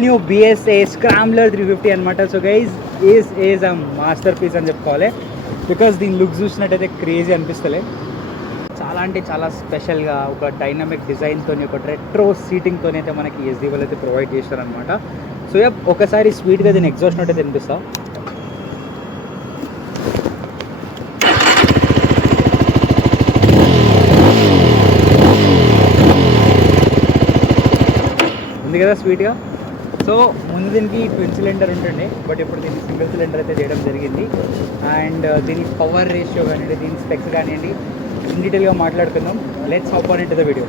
New BSA scrambler 350 అనమాట. So guys is a master piece అని చెప్పుకోవాలి. బికాస్ దీని లుక్ చూసినట్టయితే క్రేజీ అనిపిస్తలే. చాలా అంటే చాలా స్పెషల్గా ఒక డైనమిక్ డిజైన్తో ఒక రెట్రో సీటింగ్తో అయితే మనకి SD వాళ్ళు అయితే ప్రొవైడ్ చేస్తారనమాట. సో ఒకసారి స్వీట్గా దీన్ని ఎగ్జాస్ట్ నోట్ అయితే వినిపిస్తా. ఉంది కదా స్వీట్గా. సో ముందు దీనికి ట్విన్ సిలిండర్ ఉంటుండే, బట్ ఇప్పుడు దీన్ని సింగిల్ సిలిండర్ అయితే చేయడం జరిగింది. అండ్ దీని పవర్ రేషియో కానివ్వండి, దీని స్పెక్స్ కానివ్వండి, ఇన్ డీటెయిల్గా మాట్లాడుకుందాం. Let's hop on into the video.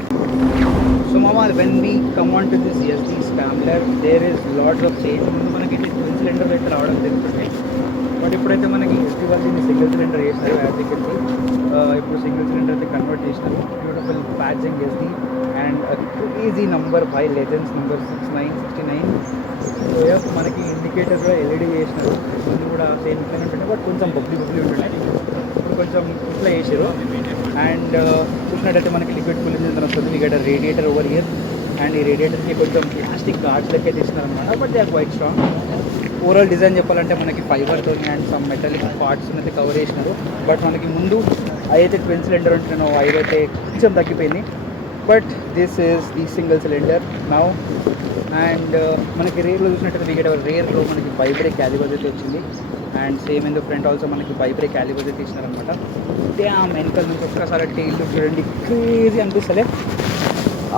So మామా when we come on to this SD scrambler there is lots of change. ముందు మనకి ట్విన్ సిలిండర్ అయితే రావడం జరుగుతుంది, బట్ ఇప్పుడైతే మనకి SD వాళ్ళు దీన్ని సింగిల్ సిలిండర్ చేస్తారు. యాజ్ యూ కెన్ సీ ఇప్పుడు సింగిల్ సిలిండర్ అయితే కన్వర్ట్ చేసినారు. Beautiful patching SD and easy number by legends number 6969. So మనకి ఇండికేటర్ కూడా LED చేసినారు. ముందు కూడా సేమ్ ఇట్లా ఉంటుండే, బట్ కొంచెం బబ్లీ ఉంటుండే. ఇప్పుడు కొంచెం ఇట్లా చేసారు. అండ్ చూసినట్టయితే మనకి లిక్విడ్ కూలింగ్ ఇంజన్ వస్తుంది. ఇక్కడ రేడియేటర్ ఓవర్ ఇయర్, అండ్ ఈ రేడియేటర్కి కొంచెం ప్లాస్టిక్ గార్డ్స్ లెక్క తీసినారనమాట, but they are quite strong. Overall design చెప్పాలంటే మనకి ఫైబర్తో అండ్ సమ్ మెటాలిక్ పార్ట్స్ అయితే కవర్ చేసినారు. బట్ మనకి ముందు అయితే ట్విన్ సిలిండర్ ఉంటున్నాను, అయితే కొంచెం తగ్గిపోయింది. But this is the single cylinder now. And మనకి రేర్లో చూసినట్టయితే రేర్లో మనకి బైబ్రేక్ క్యాలిబర్స్ అయితే వచ్చింది. And same in the front also మనకి బైబ్రేక్ క్యాలిబర్స్ అయితే ఇచ్చినారనమాట. వెనకాల నుంచి ఒక్కసారి టైల్ లుక్ చూడండి, క్రేజీ అనిపిస్తలే.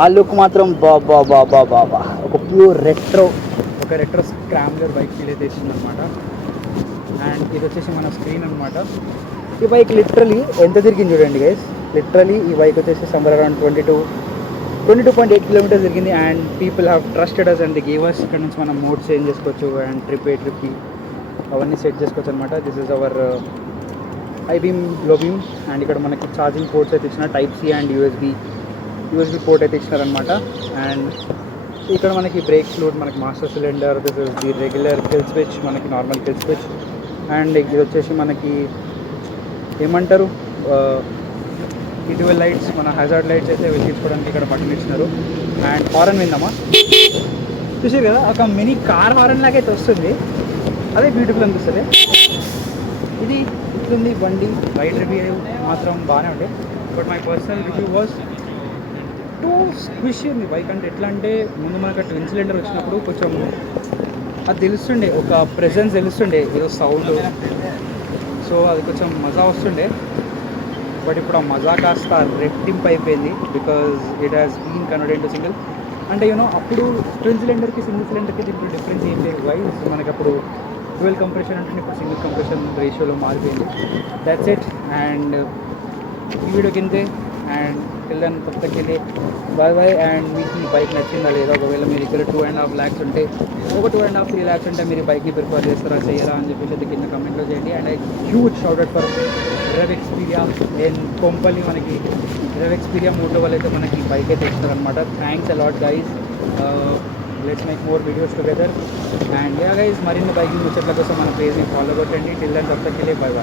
ఆ లుక్ మాత్రం బాబా ఒక pure retro scrambler bike feel అయితే ఇస్తుంది అనమాట. అండ్ ఇది వచ్చేసి మన స్క్రీన్ అనమాట. ఈ బైక్ లిటరలీ ఎంత తిరిగింది చూడండి గైస్. లిటరలీ ఈ బైక్ వచ్చేసి సమ్వర్ అరౌండ్ 22.8 కిలోమీటర్స్ తిరిగింది. And people have trusted us and give us. ఇక్కడ నుంచి మనం మోడ్ చేంజ్ చేసుకోవచ్చు అండ్ ట్రిప్కి అవన్నీ సెట్ చేసుకోవచ్చు అనమాట. This is our high beam, లో బీమ్. అండ్ ఇక్కడ మనకి ఛార్జింగ్ పోర్ట్స్ అయితే ఇచ్చిన Type-C అండ్ USB పోర్ట్ అయితే ఇచ్చినారనమాట. అండ్ ఇక్కడ మనకి బ్రేక్ ఫ్లూయిడ్, మనకి master cylinder, this is the regular kill switch, మనకి నార్మల్ కిల్ స్విచ్. అండ్ ఇది వచ్చేసి మనకి ఏమంటారు ఇటీవల్ లైట్స్, మన హజార్డ్ లైట్స్ అయితే వెలిగించుకోవడానికి ఇక్కడ బటన్ ఇచ్చినారు. అండ్ హారన్ విందామా, చూసారు కదా ఒక మినీ కార్ హారన్ లాగా అయితే వస్తుంది. అదే బ్యూటిఫుల్ అనిపిస్తుంది. ఇది ఇట్లుంది బండి. రైడ్ రివ్యూ మాత్రం బాగానే ఉండే, but my personal review was too squishy ఉంది బైక్. అంటే ఎట్లా అంటే ముందు మనకు ట్విన్ సిలిండర్ వచ్చినప్పుడు కొంచెం అది తెలుస్తుండే, ఒక ప్రెజెన్స్ తెలుస్తుండే, ఏదో సౌండ్. సో అది కొంచెం మజా వస్తుండే. బట్ ఇప్పుడు ఆ మజా కాస్త రెట్టింపు అయిపోయింది, because it has been converted to single. అంటే అప్పుడు ట్విన్ సిలిండర్కి సింగిల్ సిలిండర్కి దీంట్లో డిఫరెన్స్ ఏం లేదు. వైజ్ మనకి అప్పుడు డ్యూయల్ కంప్రెషన్ అంటే ఇప్పుడు సింగిల్ కంప్రెషన్ రేషియోలో మారిపోయింది. That's it. అండ్ ఈ వీడియో కిందే. అండ్ పిల్లలు కొత్తకెళ్ళి బాయ్. అండ్ మీకు ఈ బైక్ నచ్చిందా లేదా? ఒకవేళ మీరు ఇక్కడ 2.5 lakhs ఉంటే, ఒక 2.5-3 lakhs ఉంటే మీరు బైక్ని ప్రిఫర్ చేస్తారా చేయరా అని చెప్పేసి అయితే కింద కమెంట్లో చేయండి. And huge shout out for rev Xperia. నేను కొంపల్లి మనకి రెవ్ ఎక్స్పీరియా మోటో వాళ్ళు అయితే మనకి బైక్ అయితే ఇస్తారనమాట. Thanks a lot guys. Let's make more videos together. And guys మరిన్ని బైకింగ్ ముచ్చట్ల కోసం మన పేజ్ని ఫాలో కొట్టండి. టిల్ దెన్ కొత్తకెళ్ళి బాయ్.